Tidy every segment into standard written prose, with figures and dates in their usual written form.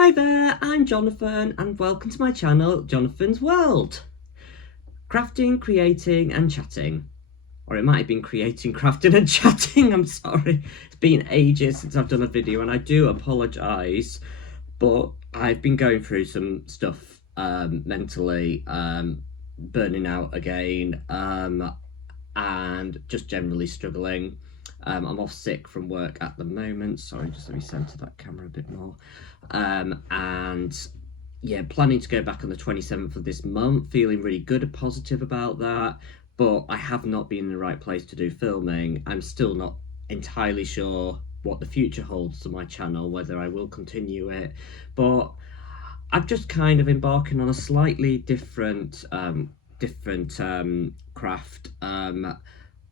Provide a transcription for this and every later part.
Hi there, I'm Jonathan and welcome to my channel, Jonathan's World. Crafting, creating and chatting. Or it might have been creating, crafting and chatting, I'm sorry. It's been ages since I've done a video and I do apologise, but I've been going through some stuff mentally, burning out again, and just generally struggling. I'm off sick from work at the moment. Sorry, just let me center that camera a bit more. And yeah, planning to go back on the 27th of this month, feeling really good and positive about that. But I have not been in the right place to do filming. I'm still not entirely sure what the future holds to my channel, whether I will continue it. But I'm just kind of embarking on a slightly different craft.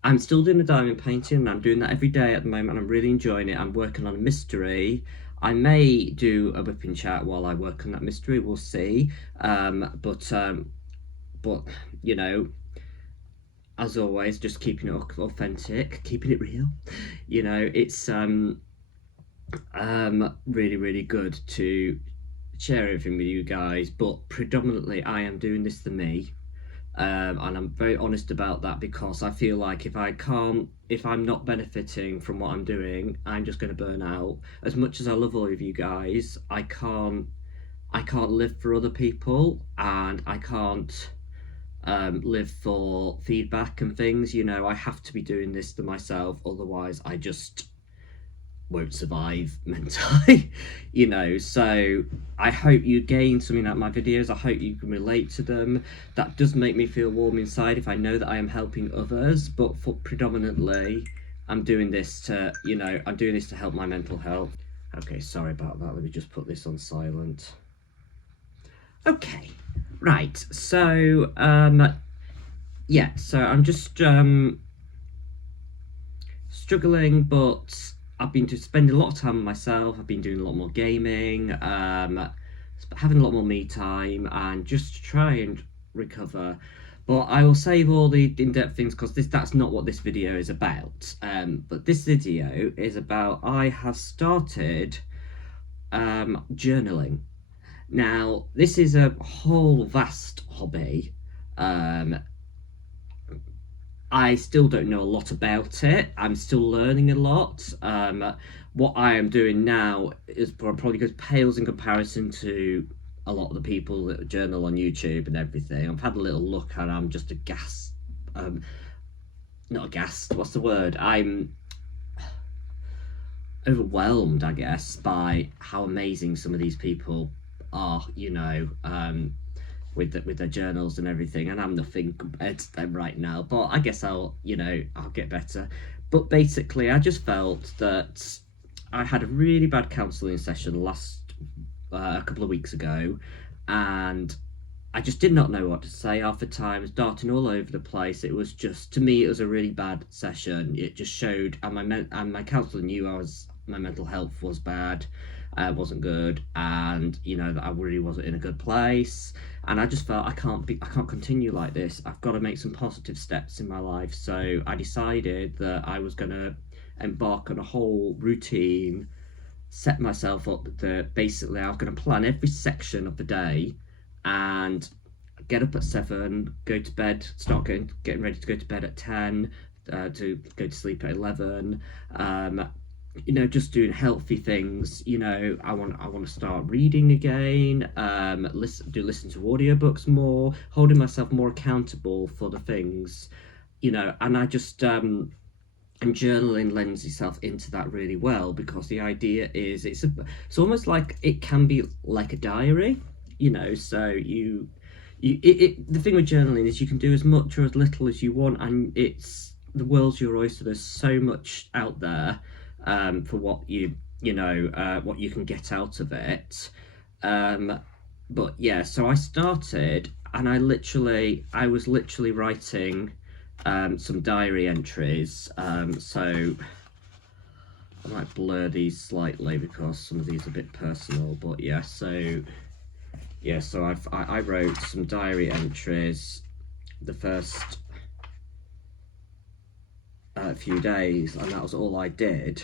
I'm still doing the diamond painting and I'm doing that every day at the moment. I'm really enjoying it. I'm working on a mystery. I may do a whipping chat while I work on that mystery, we'll see. But you know, as always, just keeping it authentic, keeping it real. You know, it's really good to share everything with you guys, but predominantly I am doing this for me. And I'm very honest about that because I feel like if I'm not benefiting from what I'm doing, I'm just going to burn out. As much as I love all of you guys, I can't live for other people, and I can't live for feedback and things. You know, I have to be doing this to myself, otherwise I just won't survive mentally. You know, so I hope you gain something out of my videos. I hope you can relate to them. That does make me feel warm inside if I know that I am helping others, but for predominantly I'm doing this to, you know, I'm doing this to help my mental health. Okay, sorry about that, let me just put this on silent. Okay, right, so yeah, so I'm just struggling, but I've been spending a lot of time with myself. I've been doing a lot more gaming, having a lot more me time, and just to try and recover. But I will save all the in-depth things because that's not what this video is about. But this video is about, I have started journaling. Now, this is a whole vast hobby. I still don't know a lot about it. I'm still learning a lot. What I am doing now is probably pales in comparison to a lot of the people that journal on YouTube and everything. I've had a little look and I'm just aghast. Not aghast, what's the word? I'm overwhelmed, I guess, by how amazing some of these people are, you know. With their journals and everything, and I'm nothing compared to them right now, but I guess I'll get better. But basically I just felt that I had a really bad counselling session a couple of weeks ago, and I just did not know what to say half the time. I was darting all over the place. It was just, to me, it was a really bad session. It just showed, and my counsellor knew my mental health was bad, wasn't good, and you know that I really wasn't in a good place. And I just felt I can't continue like this. I've got to make some positive steps in my life. So I decided that I was going to embark on a whole routine, set myself up that basically I was going to plan every section of the day and get up at 7, go to bed, start getting ready to go to bed at 10, to go to sleep at 11. You know, just doing healthy things. You know, I want to start reading again, listen to audiobooks more, holding myself more accountable for the things, you know. And I just and journaling lends itself into that really well, because the idea is it's almost like, it can be like a diary, you know. So the thing with journaling is you can do as much or as little as you want, and the world's your oyster. There's so much out there for what what you can get out of it. But yeah, so I started, and I was literally writing some diary entries. So I might blur these slightly because some of these are a bit personal, but yeah, so I wrote some diary entries the first few days, and that was all I did.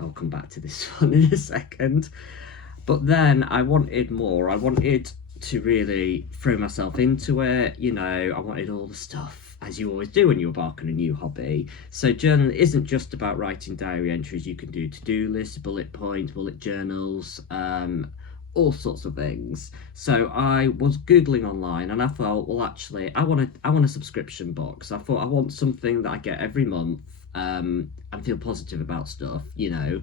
I'll come back to this one in a second. But then I wanted more. I wanted to really throw myself into it. You know, I wanted all the stuff, as you always do when you embark on a new hobby. So journaling isn't just about writing diary entries. You can do to-do lists, bullet points, bullet journals, all sorts of things. So I was googling online, and I thought, well, actually, I want a subscription box. I thought I want something that I get every month, and feel positive about stuff, you know.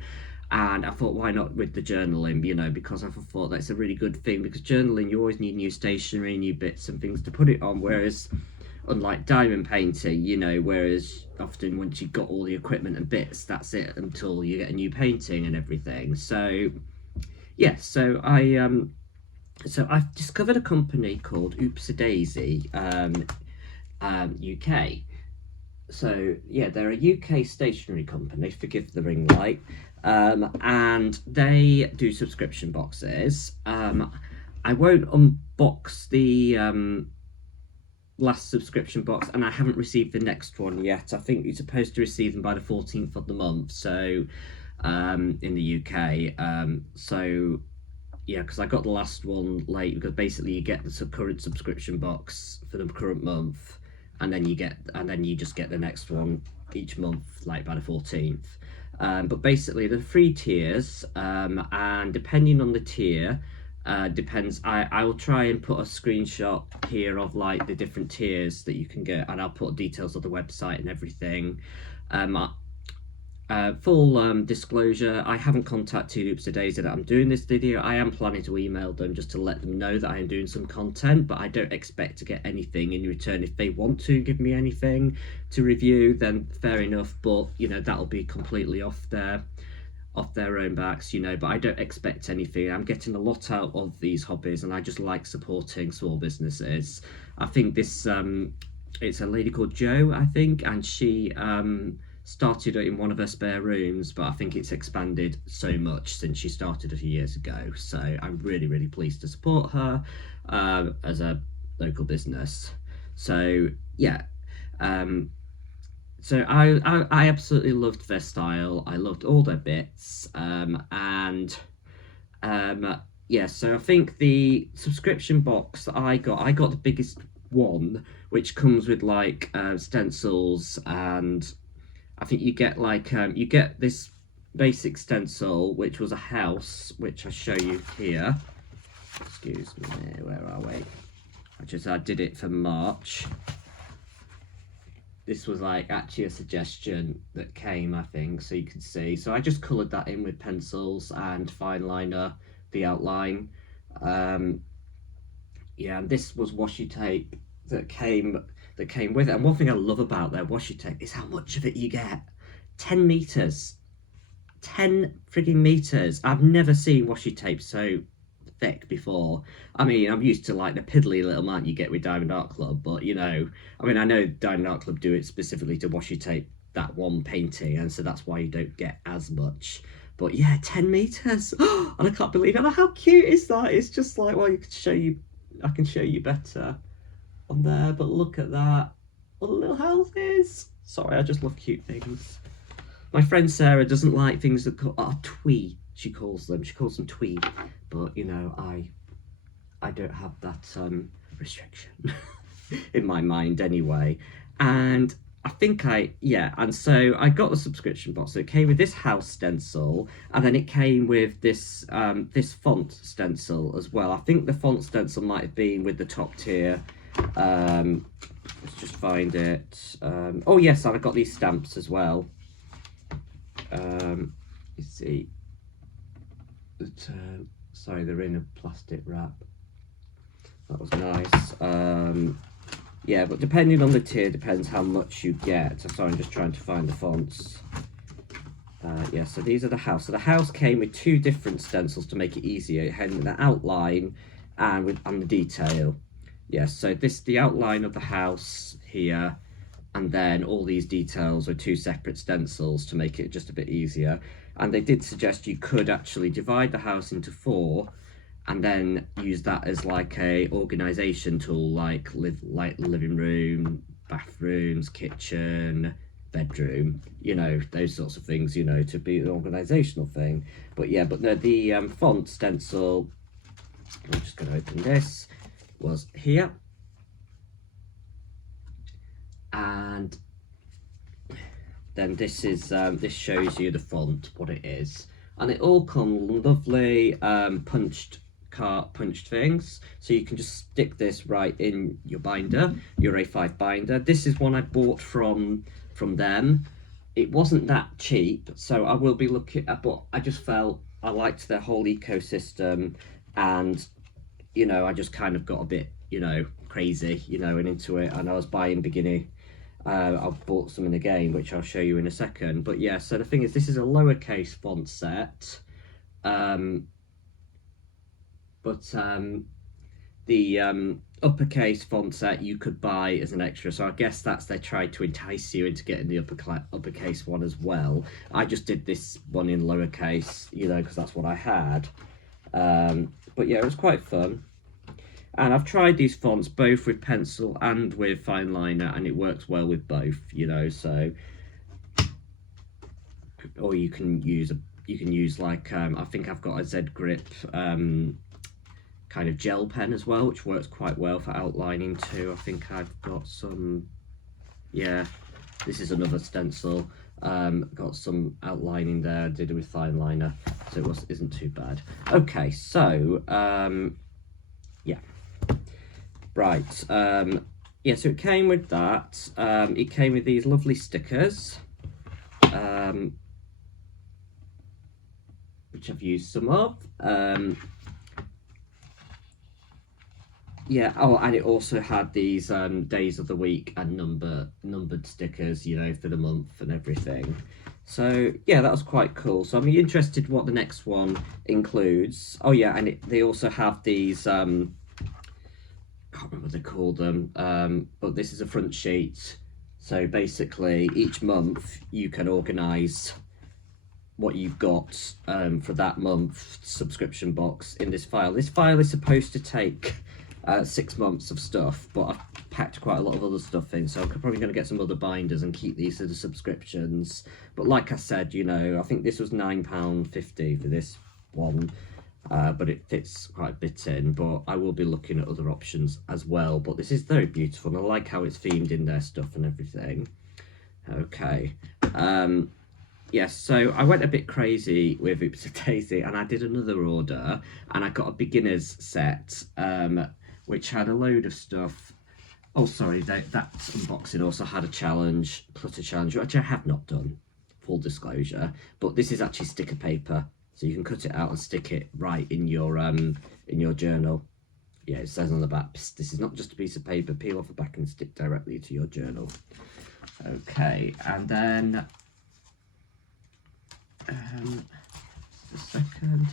And I thought, why not with the journaling, you know, because I thought that's a really good thing, because journaling, you always need new stationery, new bits and things to put it on. Whereas, unlike diamond painting, you know, whereas often once you've got all the equipment and bits, that's it until you get a new painting and everything. So, yeah, so I've discovered a company called Oops a Daisy, UK. So yeah, they're a UK stationery company. Forgive the ring light, and they do subscription boxes. I won't unbox the last subscription box, and I haven't received the next one yet. I think you're supposed to receive them by the 14th of the month. So in the UK, so yeah, because I got the last one late, because basically you get the current subscription box for the current month, and then you just get the next one each month, like by the 14th. But basically the three tiers, and depending on the tier, depends. I will try and put a screenshot here of like the different tiers that you can get, and I'll put details of the website and everything. Full disclosure, I haven't contacted Oops a Daisy that I'm doing this video. I am planning to email them just to let them know that I am doing some content, but I don't expect to get anything in return. If they want to give me anything to review, then fair enough, but you know, that'll be completely off their own backs, you know. But I don't expect anything. I'm getting a lot out of these hobbies, and I just like supporting small businesses. I think this it's a lady called Jo, I think, and she started it in one of her spare rooms, but I think it's expanded so much since she started a few years ago. So I'm really, really pleased to support her as a local business. So yeah, so I absolutely loved their style. I loved all their bits, and yeah. So I think the subscription box that I got the biggest one, which comes with like stencils, and I think you get like you get this basic stencil, which was a house, which I show you here. Excuse me, where are we? I did it for March. This was like actually a suggestion that came, I think, so you can see. So I just coloured that in with pencils and fine liner the outline. Yeah, and this was washi tape that came with it. And one thing I love about their washi tape is how much of it you get. 10 meters. 10 frigging meters. I've never seen washi tape so thick before. I mean, I'm used to like the piddly little amount you get with Diamond Art Club, but you know, I mean, I know Diamond Art Club do it specifically to washi tape that one painting, and so that's why you don't get as much. But yeah, 10 meters. And I can't believe it. How cute is that? It's just like, well, I can show you better on there, but look at that. What a little house is. Sorry, I just love cute things. My friend Sarah doesn't like things that are twee. She calls them twee, but you know, I don't have that restriction in my mind anyway. And I think and so I got the subscription box. So it came with this house stencil, and then it came with this this font stencil as well. I think the font stencil might have been with the top tier. Let's just find it. Oh yes, and I got these stamps as well. You see, sorry, they're in a plastic wrap. That was nice. Yeah, but depending on the tier, depends how much you get. So sorry, I'm just trying to find the fonts. Yeah, so these are the house. So the house came with two different stencils to make it easier. It had an outline and the detail. Yes, so the outline of the house here, and then all these details are two separate stencils to make it just a bit easier. And they did suggest you could actually divide the house into 4 and then use that as like a organization tool, like living room, bathrooms, kitchen, bedroom, you know, those sorts of things, you know, to be an organizational thing. But yeah, but the font stencil, I'm just going to open this, was here. And then this is this shows you the font, what it is, and it all comes lovely punched things, so you can just stick this right in your binder, your A5 binder. This is one I bought from them. It wasn't that cheap, so I will be looking at, but I just felt I liked their whole ecosystem, and you know, I just kind of got a bit, you know, crazy, you know, and into it, and I was buying beginner. I've bought some in the game, which I'll show you in a second. But yeah, so the thing is, this is a lowercase font set. The uppercase font set you could buy as an extra. So I guess that's they tried to entice you into getting the uppercase one as well. I just did this one in lowercase, you know, because that's what I had. But yeah, it was quite fun. And I've tried these fonts both with pencil and with fine liner, and it works well with both, you know. So, or you can use like I think I've got a Z grip kind of gel pen as well, which works quite well for outlining too. I think I've got some. Yeah, this is another stencil. Got some outlining there. I did it with fine liner, so it isn't too bad. Okay, so yeah. Right, yeah, so it came with that. It came with these lovely stickers, which I've used some of. Yeah, oh, and it also had these days of the week and numbered stickers, you know, for the month and everything. So yeah, that was quite cool. So I'm interested what the next one includes. Oh yeah, and they also have these I can't remember what they call them, but this is a front sheet. So basically each month you can organise what you've got for that month subscription box in this file. This file is supposed to take 6 months of stuff, but I've packed quite a lot of other stuff in, so I'm probably going to get some other binders and keep these as subscriptions. But like I said, you know, I think this was £9.50 for this one. But it fits quite a bit in, but I will be looking at other options as well. But this is very beautiful, and I like how it's themed in their stuff and everything. Okay, yes, so I went a bit crazy with Oops a Daisy, and I did another order, and I got a beginner's set, which had a load of stuff. Oh, sorry, that unboxing also had a challenge, plus a challenge, which I have not done, full disclosure, but this is actually sticker paper. So you can cut it out and stick it right in your journal. Yeah, it says on the back, this is not just a piece of paper, peel off the back and stick directly to your journal. Okay, and then a second.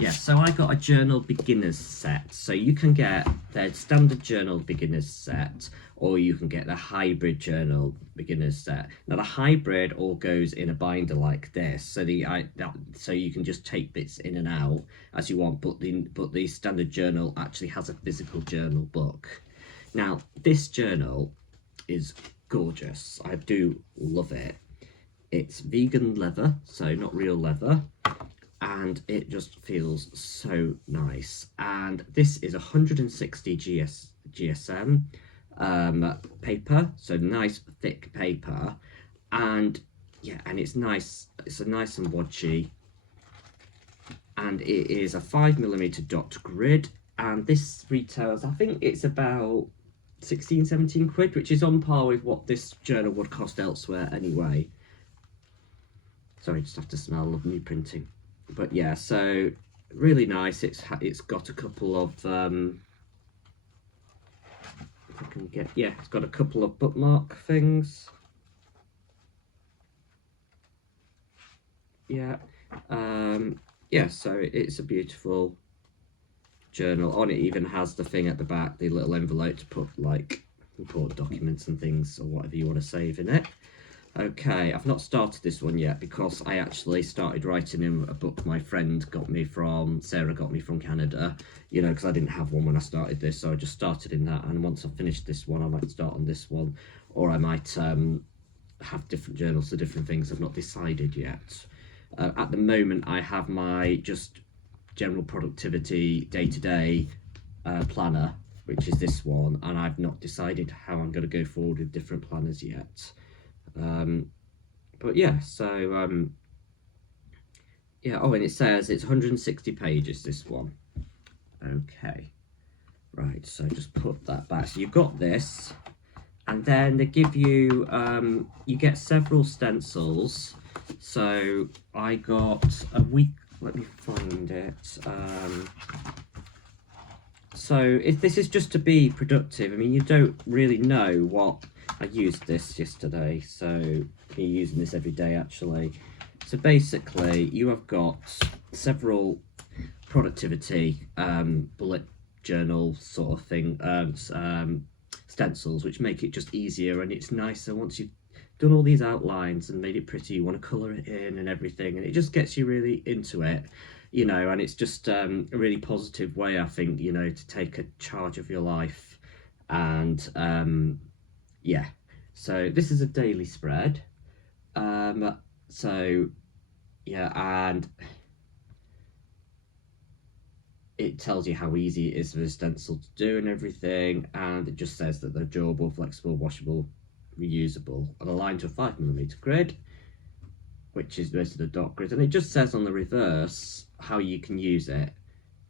Yeah, so I got a journal beginners set. So you can get the standard journal beginners set, or you can get the hybrid journal beginners set. Now the hybrid all goes in a binder like this, so so you can just take bits in and out as you want. But the standard journal actually has a physical journal book. Now this journal is gorgeous. I do love it. It's vegan leather, so not real leather. And it just feels so nice. And this is 160 GSM paper, so nice thick paper, and yeah, and it's nice. It's a nice and wodgy, and it is a 5mm dot grid. And this retails, I think it's about 16-17 quid, which is on par with what this journal would cost elsewhere anyway. Sorry, just have to smell of new printing. But yeah, so really nice. It's got a couple of if I can get, yeah, it's got a couple of bookmark things. Yeah, yeah. So it's a beautiful journal. On it even has the thing at the back, the little envelope to put like important documents and things or whatever you want to save in it. Okay, I've not started this one yet because I actually started writing in a book my friend Sarah got me from Canada, you know, because I didn't have one when I started this, so I just started in that, and once I've finished this one, I might start on this one, or I might have different journals for different things. I've not decided yet. At the moment, I have my just general productivity day-to-day planner, which is this one, and I've not decided how I'm going to go forward with different planners yet. But yeah, so yeah. Oh, and it says it's 160 pages, this one. Okay, right. So just put that back. So you've got this, and then they give you you get several stencils. So I got a week. Let me find it. So if this is just to be productive, I mean, you don't really know what. I used this yesterday, so you're using this every day actually. So basically, you have got several productivity bullet journal sort of thing stencils, which make it just easier, and it's nicer once you've done all these outlines and made it pretty. You want to colour it in and everything, and it just gets you really into it, you know. And it's just a really positive way, I think, you know, to take a charge of your life. And yeah, so this is a daily spread. So yeah, and it tells you how easy it is for a stencil to do and everything, and it just says that they're durable, flexible, washable, reusable, and aligned to a 5mm grid, which is most of the dot grid. And it just says on the reverse how you can use it,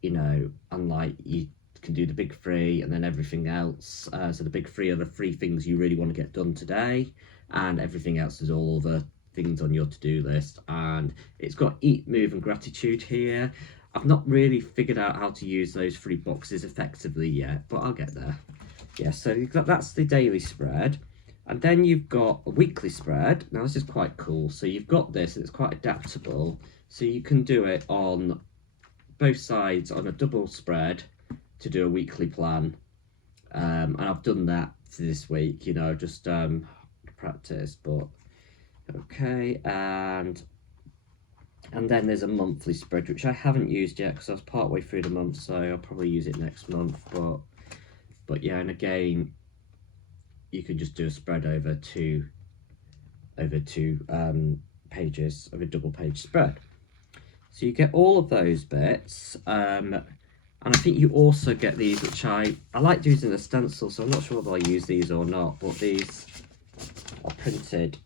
you know, and like you can do the big three and then everything else. So the big three are the three things you really want to get done today, and everything else is all the things on your to-do list. And it's got eat, move, and gratitude here. I've not really figured out how to use those 3 boxes effectively yet, but I'll get there. Yeah, so you've got, that's the daily spread. And then you've got a weekly spread. Now this is quite cool. So you've got this, and it's quite adaptable. So you can do it on both sides on a double spread to do a weekly plan. And I've done that this week, you know, just practice, but okay. And then there's a monthly spread, which I haven't used yet because I was part way through the month, so I'll probably use it next month. But yeah, and again, you can just do a spread over two pages of a double page spread. So you get all of those bits, and I think you also get these, which I like using a stencil, so I'm not sure whether I use these or not, but these are printed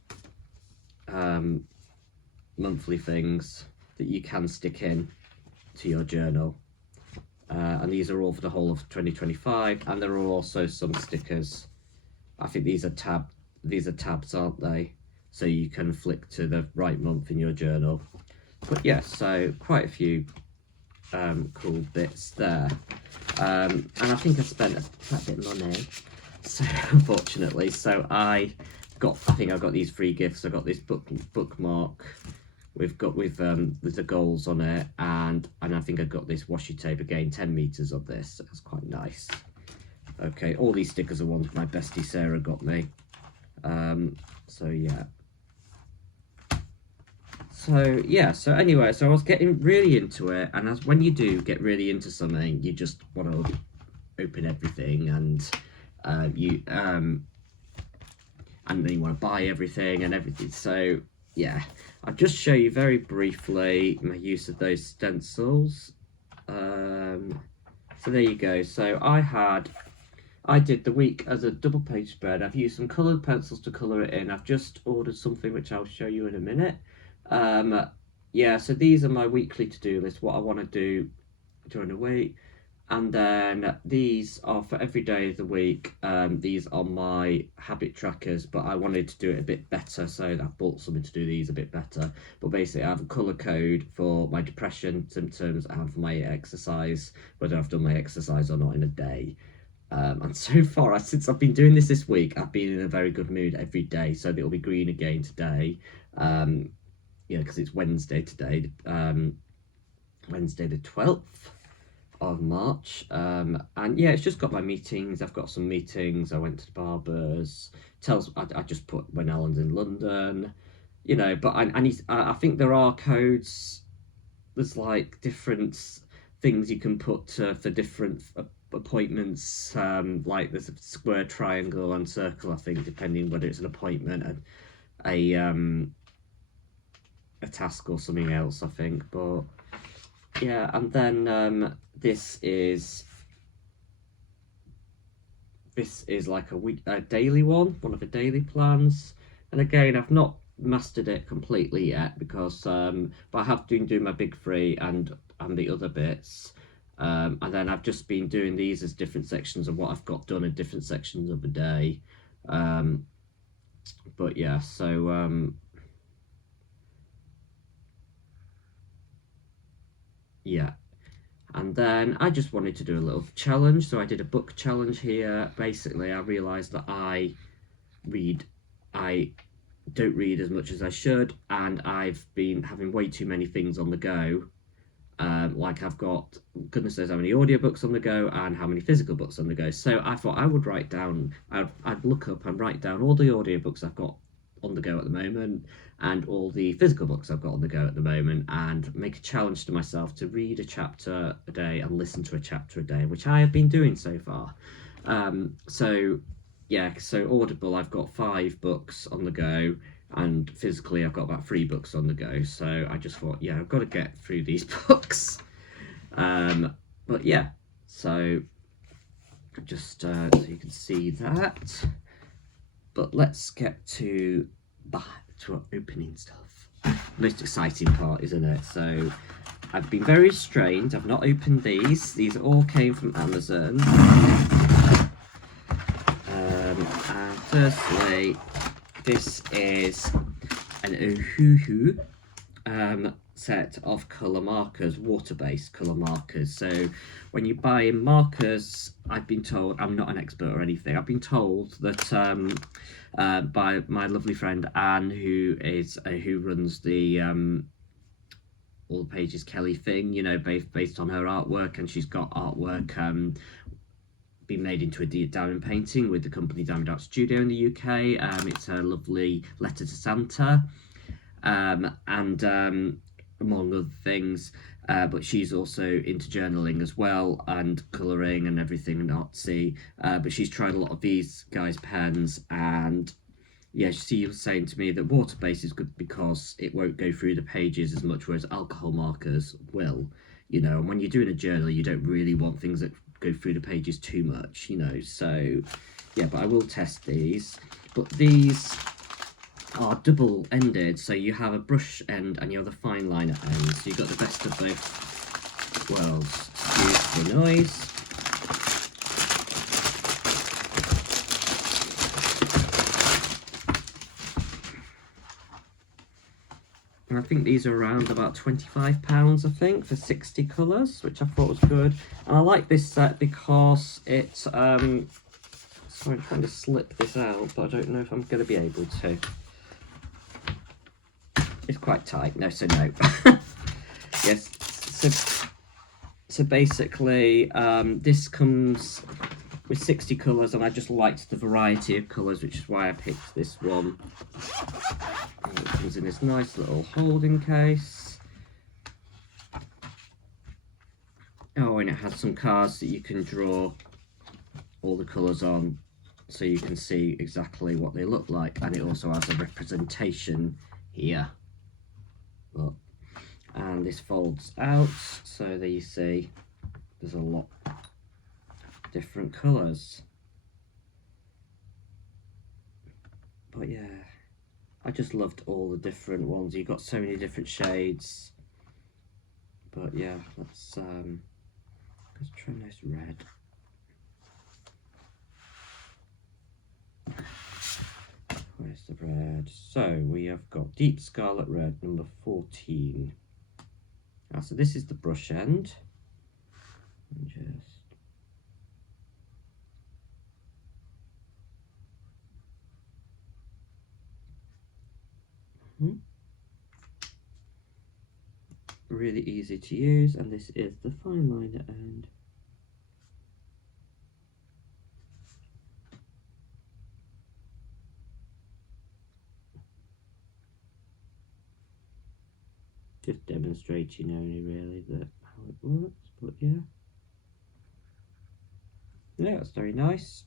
monthly things that you can stick in to your journal, and these are all for the whole of 2025, and there are also some stickers. I think these are tabs, aren't they? So you can flick to the right month in your journal. But yeah, so quite a few cool bits there, and I think I spent a bit of money, so unfortunately. So I think I got these free gifts. I got this bookmark with the goals on it, and I think I got this washi tape again, 10 meters of this. So that's quite nice. Okay, all these stickers are ones my bestie Sarah got me. So yeah. So yeah, so anyway, so I was getting really into it, and as when you do get really into something, you just want to open everything, and and then you want to buy everything and everything. So yeah, I'll just show you very briefly my use of those stencils. So there you go. So I did the week as a double page spread. I've used some coloured pencils to colour it in. I've just ordered something which I'll show you in a minute. Yeah, so these are my weekly to-do list, what I want to do during the week. And then these are for every day of the week. These are my habit trackers, but I wanted to do it a bit better, so I bought something to do these a bit better. But basically, I have a colour code for my depression symptoms and for my exercise, whether I've done my exercise or not in a day. And so far, since I've been doing this week, I've been in a very good mood every day. So it'll be green again today. Yeah, because it's Wednesday today, Wednesday the 12th of March. And yeah, it's just got my meetings. I've got some meetings. I went to the barbers. I just put when Alan's in London, you know. But I think there are codes. There's like different things you can put for different appointments. Like there's a square, triangle, and circle, I think, depending whether it's an appointment. And a task or something else, I think. But yeah, and then this is like a daily one of the daily plans. And again, I've not mastered it completely yet because but I have been doing my big three and the other bits. And then I've just been doing these as different sections of what I've got done in different sections of the day. But yeah, so yeah. And then I just wanted to do a little challenge, so I did a book challenge here. Basically, I realised that read, I don't read as much as I should, and I've been having way too many things on the go. Like I've got, goodness knows how many audiobooks on the go and how many physical books on the go. So I thought I would write down, I'd look up and write down all the audiobooks I've got on the go at the moment and all the physical books I've got on the go at the moment, and make a challenge to myself to read a chapter a day and listen to a chapter a day, which I have been doing so far. So yeah, so Audible, I've got 5 books on the go, and physically I've got about 3 books on the go. So I just thought, yeah, I've got to get through these books. But yeah, so just so you can see that. But let's get to our opening stuff. Most exciting part, isn't it? So I've been very restrained. I've not opened these. These all came from Amazon. And firstly, this is an Ohuhu set of colour markers, water-based colour markers. So when you buy in markers, I've been told, I'm not an expert or anything, I've been told that by my lovely friend Anne, who runs the All the Pages Kelly thing, you know, based on her artwork, and she's got artwork been made into a diamond painting with the company Diamond Art Studio in the UK. It's a lovely letter to Santa, and among other things. But she's also into journaling as well, and colouring and everything, and artsy. But she's tried a lot of these guys' pens, and yeah, she was saying to me that water-based is good because it won't go through the pages as much, whereas alcohol markers will. You know, and when you're doing a journal, you don't really want things that go through the pages too much, you know. So yeah, but I will test these. But these are double-ended, so you have a brush end and you have the fine liner end, so you've got the best of both worlds. Excuse the noise. And I think these are around about £25, I think, for 60 colours, which I thought was good. And I like this set because it's sorry, I'm trying to slip this out, but I don't know if I'm going to be able to. It's quite tight. No, so no. Yes. So basically, this comes with 60 colours, and I just liked the variety of colours, which is why I picked this one. And it comes in this nice little holding case. Oh, and it has some cards that you can draw all the colours on, so you can see exactly what they look like. And it also has a representation here. Look. And this folds out, so there you see there's a lot of different colours. But yeah, I just loved all the different ones. You've got so many different shades. But yeah, let's try this red. Where's the red? So we have got Deep Scarlet Red, number 14. So this is the brush end. And just really easy to use, and this is the fine liner end. Just demonstrating only really that how it works, but yeah. Yeah, that's very nice.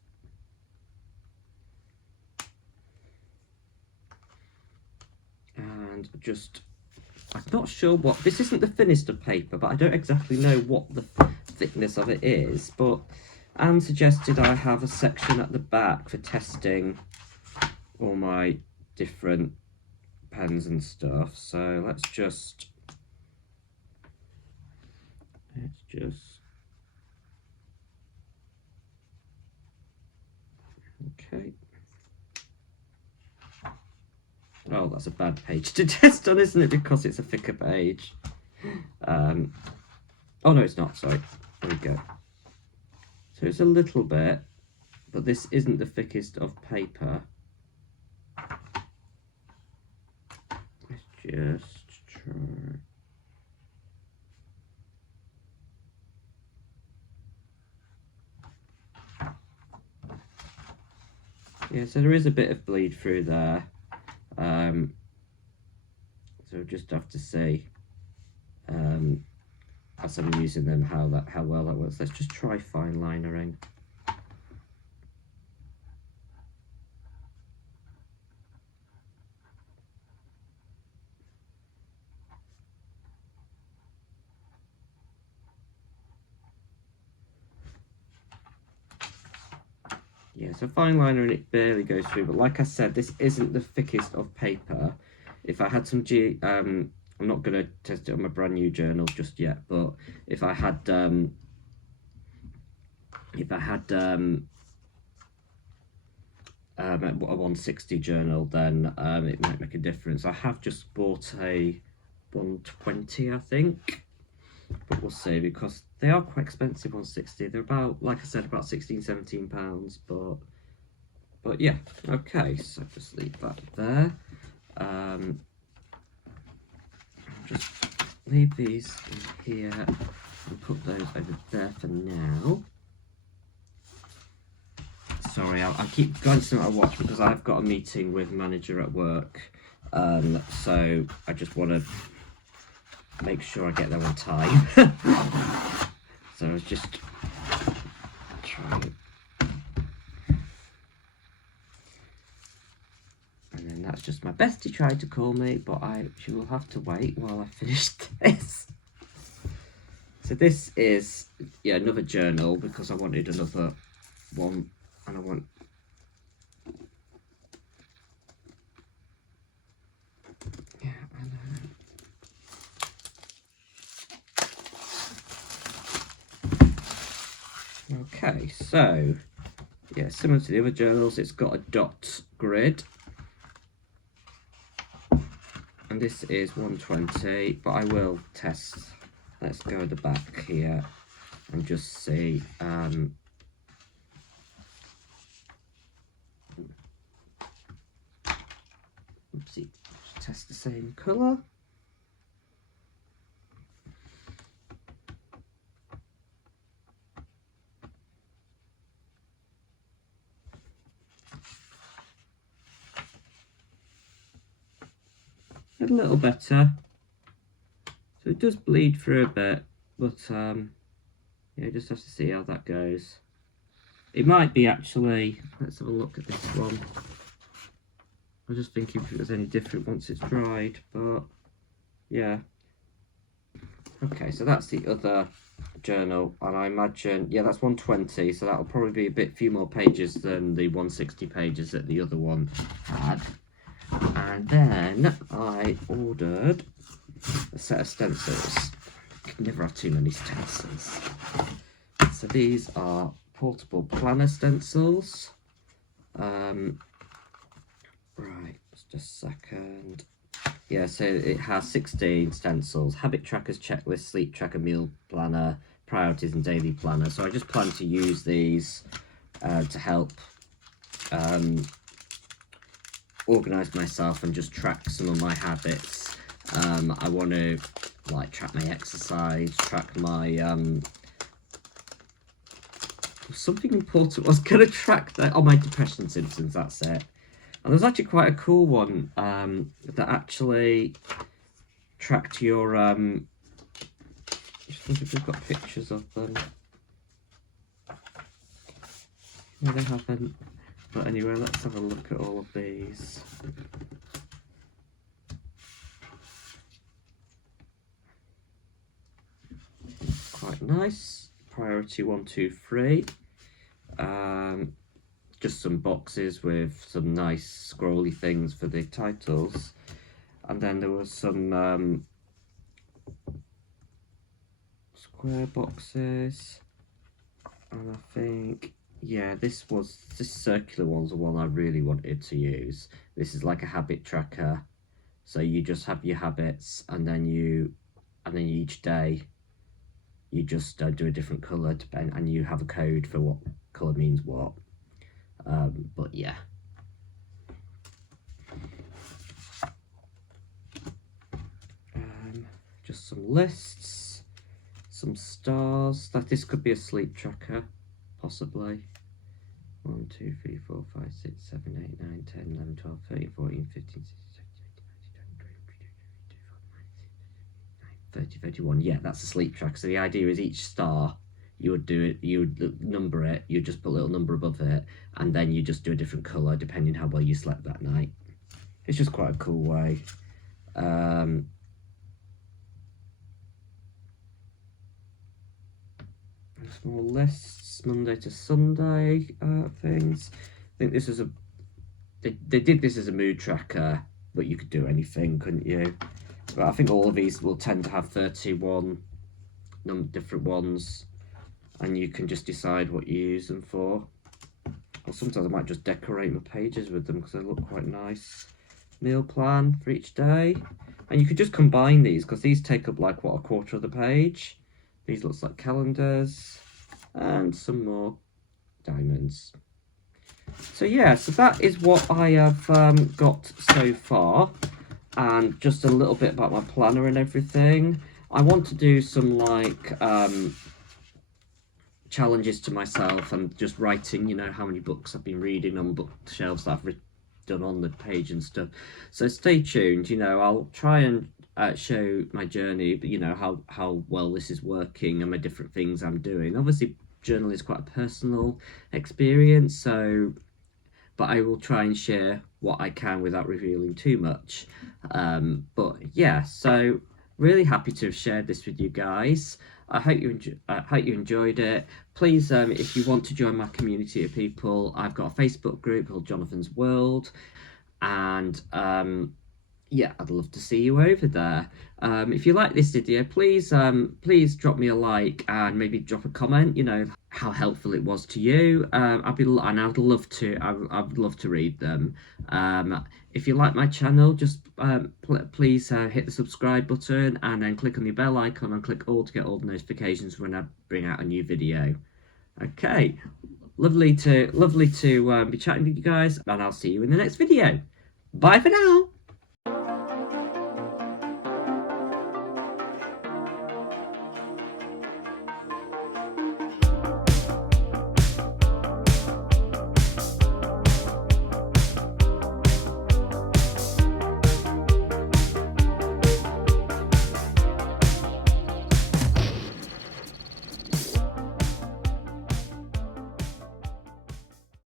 and just, I'm not sure what, this isn't the thinnest of paper, but I don't exactly know what the thickness of it is, but Anne suggested I have a section at the back for testing all my different pens and stuff. So let's just okay. Oh, that's a bad page to test on, isn't it? Because it's a thicker page. Oh no, it's not, sorry. There we go. So it's a little bit, but this isn't the thickest of paper. Let's just try. Yeah, so there is a bit of bleed through there. So we'll just have to see as I'm using them how well that works. Let's just try fine linering. Yeah, so fine liner and it barely goes through, but like I said, this isn't the thickest of paper. If I had some I'm not going to test it on my brand new journal just yet, but if I had a 160 journal, then it might make a difference. I have just bought a 120, I think, but we'll see, because they are quite expensive. 160, they're about, like I said, about 16-17 pounds, but yeah, okay, so just leave that there. I'll just leave these in here and put those over there for now. Sorry, I keep glancing at my watch because I've got a meeting with manager at work, so I just want to make sure I get there on time. So I was just trying, and then that's just my bestie tried to call me, but she will have to wait while I finish this. So this is another journal, because I wanted another one, and I want okay, so yeah, similar to the other journals, it's got a dot grid, and this is 120, but I will test. Let's go at the back here and just see. Oopsie, just test the same colour. A little better. So it does bleed through a bit, but yeah, just have to see how that goes. It might be actually, let's have a look at this one. I was just thinking if it was any different once it's dried, but yeah. Okay, so that's the other journal, and I imagine, yeah, that's 120, so that'll probably be a few more pages than the 160 pages that the other one had. And then I ordered a set of stencils. You can never have too many stencils. So these are portable planner stencils. Right, just a second. Yeah, so it has 16 stencils: habit trackers, checklist, sleep tracker, meal planner, priorities, and daily planner. So I just plan to use these to help organize myself and just track some of my habits. I want to track my exercise, track my something important. I was going to track that. Oh, my depression symptoms, that's it. And there's actually quite a cool one that actually tracked your just think if we've got pictures of them. No, they haven't. But anyway, let's have a look at all of these. quite nice. Priority 1, 2, 3. Just some boxes with some nice scrolly things for the titles. And then there was some square boxes. And I think, yeah, this circular one's the one I really wanted to use. This is like a habit tracker. So you just have your habits, and then each day you just do a different colour, and you have a code for what colour means what. But yeah. Just some lists, some stars. Like this could be a sleep tracker, possibly. 1, 2, 3, 4, 5, 6, 7, 8, 9, 10, 11, 12, 13, 14, 15, 16, 17, 30, 31. Yeah, that's a sleep tracker. So the idea is each star, you would number it, you just put a little number above it, and then you just do a different colour depending how well you slept that night. It's just quite a cool way. Small lists, Monday to Sunday things. I think this is they did this as a mood tracker, but you could do anything, couldn't you? But I think all of these will tend to have 31 different ones, and you can just decide what you use them for. Or sometimes I might just decorate my pages with them because they look quite nice. Meal plan for each day, and you could just combine these because these take up like what, a quarter of the page. These looks like calendars, and some more diamonds. So yeah, so that is what I have got so far, and just a little bit about my planner and everything. I want to do some like challenges to myself and just writing, you know, how many books I've been reading on bookshelves that I've done on the page and stuff. So stay tuned, you know, I'll try and show my journey, but you know how well this is working and my different things I'm doing. Obviously journaling is quite a personal experience, so but I will try and share what I can without revealing too much. But yeah, so really happy to have shared this with you guys. I hope you enjoyed it. Please, if you want to join my community of people, I've got a Facebook group called Jonathan's World, and yeah, I'd love to see you over there. If you like this video, please drop me a like and maybe drop a comment, you know, how helpful it was to you. I'd love to read them. If you like my channel, just please hit the subscribe button and then click on the bell icon and click all to get all the notifications when I bring out a new video. Okay, lovely to be chatting with you guys, and I'll see you in the next video. Bye for now.